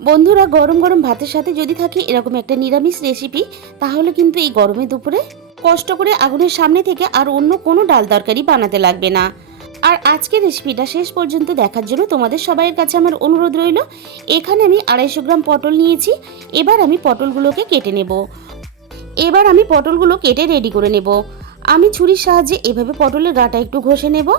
বন্ধুরা, গরম গরম ভাতের সাথে যদি থাকে এরকম একটা নিরামিষ রেসিপি, তাহলে কিন্তু এই গরমে দুপুরে কষ্ট করে আগুনের সামনে থেকে আর অন্য কোনো ডাল তরকারি বানাতে লাগবে না। আর আজকের রেসিপিটা শেষ পর্যন্ত দেখার জন্য তোমাদের সবাইয়ের কাছে আমার অনুরোধ রইল। এখানে আমি 250 গ্রাম পটল নিয়েছি। এবার আমি পটলগুলোকে কেটে নেব। কেটে রেডি করে নেব। আমি ছুরির সাহায্যে এভাবে পটলের গাটা একটু ঘষে নেব।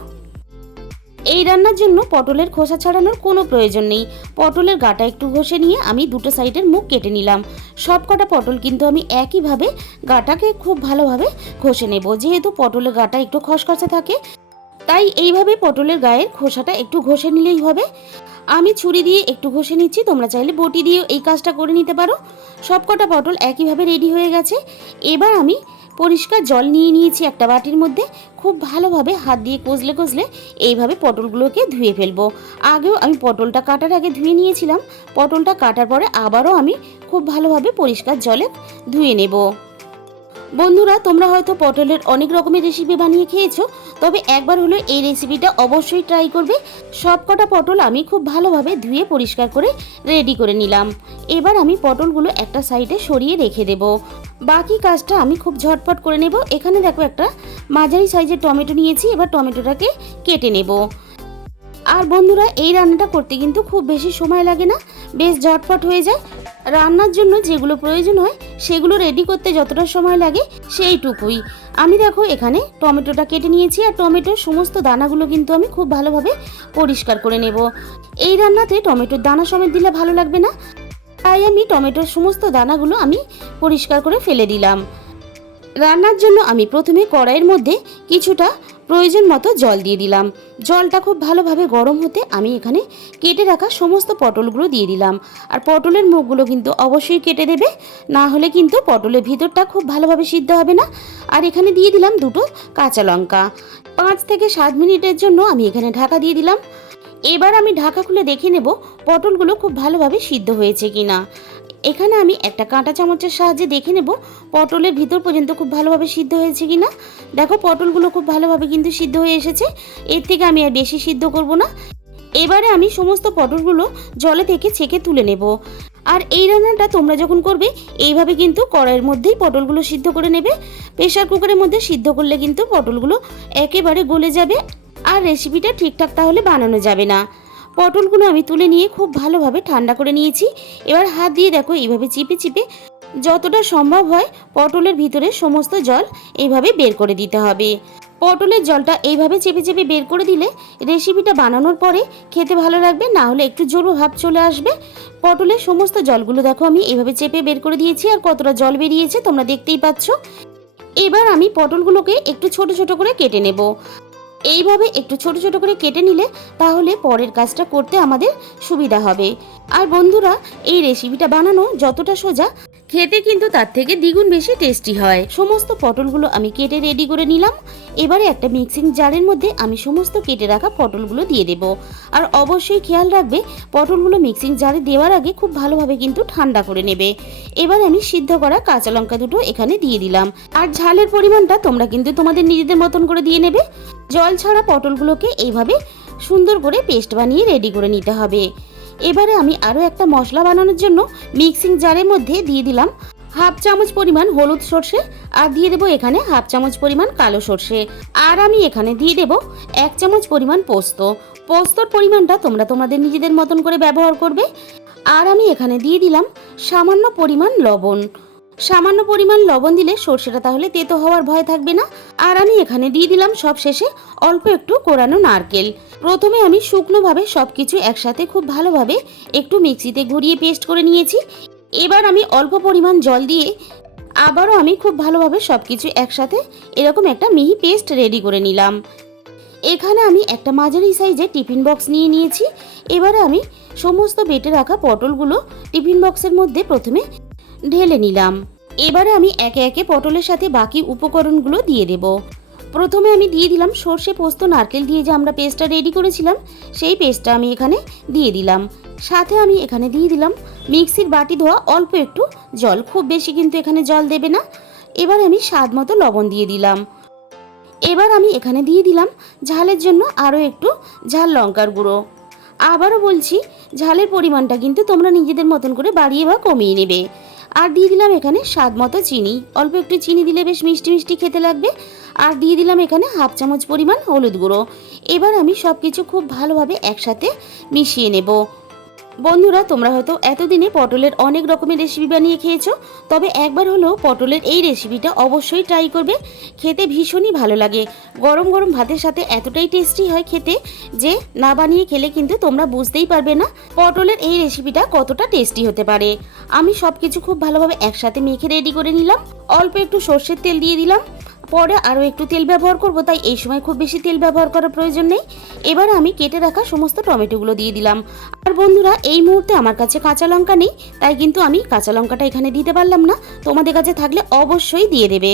এই রান্নার জন্য পটলের খোসা ছাড়ানোর কোনো প্রয়োজন নেই। পটলের গাটা একটু ঘষে নিয়ে আমি দুটো সাইডের মুখ কেটে নিলাম। সব কটা পটল কিন্তু আমি একইভাবে গাটাকে খুব ভালোভাবে ঘষে নেব। যেহেতু পটলের গাটা একটু খসখসে থাকে, তাই এইভাবে পটলের গায়ের খোসাটা একটু ঘষে নিলেই হবে। আমি ছুরি দিয়ে একটু ঘষে নিচ্ছি, তোমরা চাইলে বটি দিয়েও এই কাজটা করে নিতে পারো। সব কটা পটল একইভাবে রেডি হয়ে গেছে। এবার আমি পরিষ্কার জল নিয়ে নিয়েছি একটা বাটির মধ্যে। খুব ভালোভাবে হাত দিয়ে কষলে কষলে এইভাবে পটলগুলোকে ধুয়ে ফেলবো। আগেও আমি পটলটা কাটার আগে ধুয়ে নিয়েছিলাম। পটলটা কাটার পরে আবারও আমি খুব ভালোভাবে পরিষ্কার জলে ধুয়ে নেব। বন্ধুরা, তোমরা হয়তো পটলের অনেক রকমের রেসিপি বানিয়ে খেয়েছো, তবে একবার হলো এই রেসিপিটা অবশ্যই ট্রাই করবে। সব কটা পটল আমি খুব ভালোভাবে ধুয়ে পরিষ্কার করে রেডি করে নিলাম। এবার আমি পটলগুলো একটা সাইডে সরিয়ে রেখে দেব। বাকি কাজটা আমি খুব ঝটপট করে নেব। এখানে দেখো একটা মাঝারি সাইজের টমেটো নিয়েছি। এবার টমেটোটাকে কেটে নেব। আর বন্ধুরা, এই রান্নাটা করতে কিন্তু খুব বেশি সময় লাগে না, বেশ ঝটপট হয়ে যায়। রান্নার জন্য যেগুলো প্রয়োজন হয় সেগুলো রেডি করতে যতটা সময় লাগে সেইটুকুই। আমি দেখো এখানে টমেটোটা কেটে নিয়েছি, আর টমেটোর সমস্ত দানাগুলো কিন্তু আমি খুব ভালোভাবে পরিষ্কার করে নেব। এই রান্নাতে টমেটোর দানা সমেত দিলে ভালো লাগবে না, তাই আমি টমেটোর সমস্ত দানাগুলো আমি পরিষ্কার করে ফেলে দিলাম। রান্নার জন্য আমি প্রথমে কড়াইয়ের মধ্যে কিছুটা প্রয়োজন মতো জল দিয়ে দিলাম। জলটা খুব ভালোভাবে গরম হতে আমি এখানে কেটে রাখা সমস্ত পটলগুলো দিয়ে দিলাম। আর পটলের মুখগুলো কিন্তু অবশ্যই কেটে দেবে, না হলে কিন্তু পটলের ভিতরটা খুব ভালোভাবে সিদ্ধ হবে না। আর এখানে দিয়ে দিলাম দুটো কাঁচা লঙ্কা। 5 থেকে 7 মিনিটের জন্য আমি এখানে ঢাকা দিয়ে দিলাম। এবার আমি ঢাকা খুলে দেখে নেব পটলগুলো খুব ভালোভাবে সিদ্ধ হয়েছে কিনা। এখানে আমি একটা কাঁটা চামচের সাহায্যে দেখে নেব পটলের ভিতর পর্যন্ত খুব ভালোভাবে সিদ্ধ হয়েছে কিনা। দেখো পটলগুলো খুব ভালোভাবে কিন্তু সিদ্ধ হয়ে এসেছে। এর থেকে আমি আর বেশি সিদ্ধ করব না। এবারে আমি সমস্ত পটলগুলো জলে থেকে ছেঁকে তুলে নেব। আর এই রান্নাটা তোমরা যখন করবে এইভাবে কিন্তু কড়াইয়ের মধ্যেই পটলগুলো সিদ্ধ করে নেবে। প্রেসার কুকারের মধ্যে সিদ্ধ করলে কিন্তু পটলগুলো একেবারে গলে যাবে, আর রেসিপিটা ঠিকঠাক তাহলে বানানো যাবে না। পটলগুলো আমি তুলে নিয়ে খুব ভালোভাবে ঠান্ডা করে নিয়েছি। এবার হাত দিয়ে দেখো এইভাবে চিপে চিপে যতটা সম্ভব হয় পটলের ভিতরে সমস্ত জল এইভাবে বের করে দিতে হবে। পটলের জলটা এইভাবে চেপে চেপে বের করে দিলে রেসিপিটা বানানোর পরে খেতে ভালো লাগবে, না হলে একটু জড়ো ভাব চলে আসবে। পটলের সমস্ত জলগুলো দেখো আমি এইভাবে চেপে বের করে দিয়েছি, আর কতটা জল বেরিয়েছে তোমরা দেখতেই পাচ্ছ। এবার আমি পটলগুলোকে একটু ছোট ছোট করে কেটে নেব। এইভাবে একটু ছোট ছোট করে কেটে নিলে তাহলে পরের কাজটা করতে আমাদের সুবিধা হবে। আর বন্ধুরা, এই রেসিপিটা বানানো যতটা সোজা, খেতে কিন্তু তার থেকে দ্বিগুণ বেশি টেস্টি হয়। সমস্ত পটলগুলো আমি কেটে রেডি করে নিলাম। এবারে একটা মিক্সিং জারের মধ্যে আমি সমস্ত কেটে রাখা পটলগুলো দিয়ে দেব। আর অবশ্যই খেয়াল রাখবে পটলগুলো মিক্সিং জারে দেওয়ার আগে খুব ভালোভাবে কিন্তু ঠান্ডা করে নেবে। এবার আমি সিদ্ধ করা কাঁচা লঙ্কা দুটো এখানে দিয়ে দিলাম। আর ঝালের পরিমাণটা তোমরা কিন্তু তোমাদের নিজেদের মতন করে দিয়ে নেবে। জল ছাড়া পটলগুলোকে এইভাবে সুন্দর করে পেস্ট বানিয়ে রেডি করে নিতে হবে। এবারে আমি আরও একটা মশলা বানানোর জন্য মিক্সিং জারের মধ্যে দিয়ে দিলাম হাফ চামচ পরিমাণ হলুদ সর্ষে, আর দিয়ে দেবো এখানে হাফ চামচ পরিমাণ কালো সর্ষে। আর আমি এখানে দিয়ে দেবো 1 চামচ পরিমাণ পোস্ত। পোস্তর পরিমাণটা তোমরা তোমাদের নিজেদের মতন করে ব্যবহার করবে। আর আমি এখানে দিয়ে দিলাম সামান্য পরিমাণ লবণ। সামান্য পরিমাণ লবণ দিলে সর্ষেটা তাহলে তেতো হওয়ার ভয় থাকবে না। আর আমি এখানে দিয়ে দিলাম সব শেষে অল্প একটু কোরানো নারকেল। প্রথমে আমি শুকনোভাবে সব কিছু একসাথে খুব ভালোভাবে একটু মিক্সিতে ঘুরিয়ে পেস্ট করে নিয়েছি। এবার আমি অল্প পরিমাণ জল দিয়ে আবারও আমি খুব ভালোভাবে সব কিছু একসাথে এরকম একটা মিহি পেস্ট রেডি করে নিলাম। এখানে আমি একটা মাঝারি সাইজের টিফিন বক্স নিয়ে নিয়েছি। এবারে আমি সমস্ত বেটে রাখা পটলগুলো টিফিন বক্সের মধ্যে প্রথমে ঢেলে নিলাম। এবারে আমি একে একে পটলের সাথে বাকি উপকরণগুলো দিয়ে দেব। প্রথমে আমি দিয়ে দিলাম সর্ষে পোস্ত নারকেল দিয়ে যে আমরা পেস্টটা রেডি করেছিলাম, সেই পেস্টটা আমি এখানে দিয়ে দিলাম। সাথে আমি এখানে দিয়ে দিলাম মিক্সির বাটি ধোয়া অল্প একটু জল, খুব বেশি কিন্তু এখানে জল দেবে না। এবার আমি স্বাদ মতো লবণ দিয়ে দিলাম। এবার আমি এখানে দিয়ে দিলাম ঝালের জন্য আরও একটু ঝাল লঙ্কার গুঁড়ো। আবারও বলছি, ঝালের পরিমাণটা কিন্তু তোমরা নিজেদের মতন করে বাড়িয়ে বা কমিয়ে নেবে। আর দিয়ে দিলাম এখানে স্বাদ মতো চিনি, অল্প একটু চিনি দিলে বেশ মিষ্টি মিষ্টি খেতে লাগবে। আর দিয়ে দিলাম এখানে হাফ চামচ পরিমাণ হলুদ গুঁড়ো। এবার আমি সব কিছু খুব ভালোভাবে একসাথে মিশিয়ে নেব। বন্ধুরা, তোমরা হয়তো এতদিনে পটলের অনেক রকমের রেসিপি বানিয়ে খেয়েছো, তবে একবার হলেও পটলের এই রেসিপিটা অবশ্যই ট্রাই করবে। খেতে ভীষণই ভালো লাগে, গরম গরম ভাতের সাথে এতটাই টেস্টি হয় খেতে যে না বানিয়ে খেলে কিন্তু তোমরা বুঝতেই পারবে না পটলের এই রেসিপিটা কতটা টেস্টি হতে পারে। আমি সব কিছু খুব ভালোভাবে একসাথে মেখে রেডি করে নিলাম। অল্প একটু সর্ষের তেল দিয়ে দিলাম, পরে আরও একটু তেল ব্যবহার করব, তাই এই সময় খুব বেশি তেল ব্যবহার করার প্রয়োজন নেই। এবার আমি কেটে রাখা সমস্ত টমেটোগুলো দিয়ে দিলাম। আর বন্ধুরা, এই মুহূর্তে আমার কাছে কাঁচা লঙ্কা নেই, তাই কিন্তু আমি কাঁচা লঙ্কাটা এখানে দিতে পারলাম না। তোমাদের কাছে থাকলে অবশ্যই দিয়ে দেবে।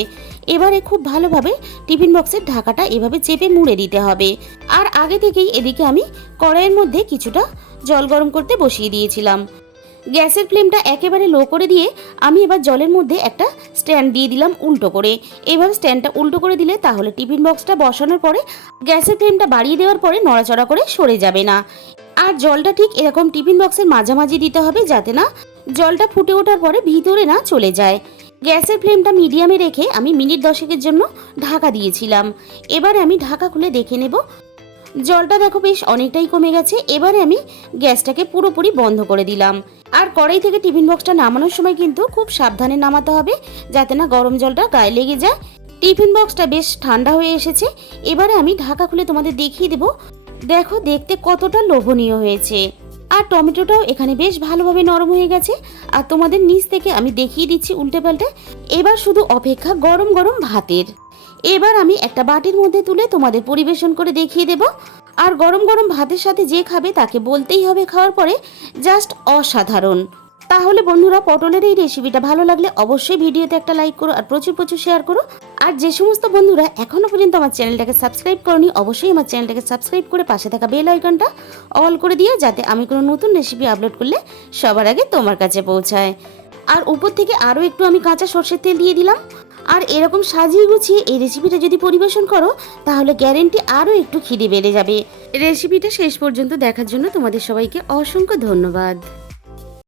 এবারে খুব ভালোভাবে টিফিন বক্সের ঢাকাটা এভাবে চেপে মুড়ে দিতে হবে। আর আগে থেকেই এদিকে আমি কড়াইয়ের মধ্যে কিছুটা জল গরম করতে বসিয়ে দিয়েছিলাম। গ্যাসের ফ্লেমটা একেবারে লো করে দিয়ে আমি এবার জলের মধ্যে একটা স্ট্যান্ড দিয়ে দিলাম উল্টো করে। এইভাবে স্ট্যান্ডটা উল্টো করে দিলে তাহলে টিফিন বক্সটা বসানোর পরে গ্যাসের ফ্লেমটা বাড়িয়ে দেওয়ার পরে নড়াচড়া করে সরে যাবে না। আর জলটা ঠিক এরকম টিফিন বক্সের মাঝামাঝি দিতে হবে, যাতে না জলটা ফুটে ওঠার পরে ভিতরে না চলে যায়। গ্যাসের ফ্লেমটা মিডিয়ামে রেখে আমি মিনিট 10 জন্য ঢাকা দিয়েছিলাম। এবারে আমি ঢাকা খুলে দেখে নেব। জলটা দেখো বেশ অনেকটাই কমে গেছে। এবারে আমি গ্যাসটাকে পুরোপুরি বন্ধ করে দিলাম। আর কড়াই থেকে টিফিন বক্সটা নামানোর সময় কিন্তু খুব সাবধানে নামাতে হবে, যাতে না গরম জলটা গায়ে লেগে যায়। টিফিন বক্সটা বেশ ঠান্ডা হয়ে এসেছে। এবারে আমি ঢাকা খুলে তোমাদের দেখিয়ে দেব। দেখো দেখতে কতটা লোভনীয় হয়েছে। আর টমেটোটাও এখানে বেশ ভালোভাবে নরম হয়ে গেছে। আর তোমাদের নিচ থেকে আমি দেখিয়ে দিচ্ছি উল্টে পাল্টে। এবার শুধু অপেক্ষা গরম গরম ভাতের। এবার আমি একটা বাটির মধ্যে তুলে তোমাদের পরিবেশন করে দেখিয়ে দেব। আর গরম গরম ভাতের সাথে যে খাবে তাকে বলতেই হবে খাওয়ার পরে জাস্ট অসাধারণ। তাহলে বন্ধুরা, পটলের এই রেসিপিটা ভালো লাগলে অবশ্যই ভিডিওতে একটা লাইক করো আর প্রচুর প্রচুর শেয়ার করো। আর যে সমস্ত বন্ধুরা এখনো পর্যন্ত আমার চ্যানেলটাকে সাবস্ক্রাইব করনি, অবশ্যই আমার চ্যানেলটাকে সাবস্ক্রাইব করে পাশে থাকা বেল আইকনটা অল করে দিও, যাতে আমি কোনো নতুন রেসিপি আপলোড করলে সবার আগে তোমার কাছে পৌঁছায়। আর উপর থেকে আরও একটু আমি কাঁচা সর্ষের তেল দিয়ে দিলাম। আর এরকম সাজিয়ে গুছিয়ে এই রেসিপিটা যদি পরিবেশন করো তাহলে গ্যারেন্টি আরও একটু খিদে বেড়ে যাবে। রেসিপিটা শেষ পর্যন্ত দেখার জন্য তোমাদের সবাইকে অসংখ্য ধন্যবাদ।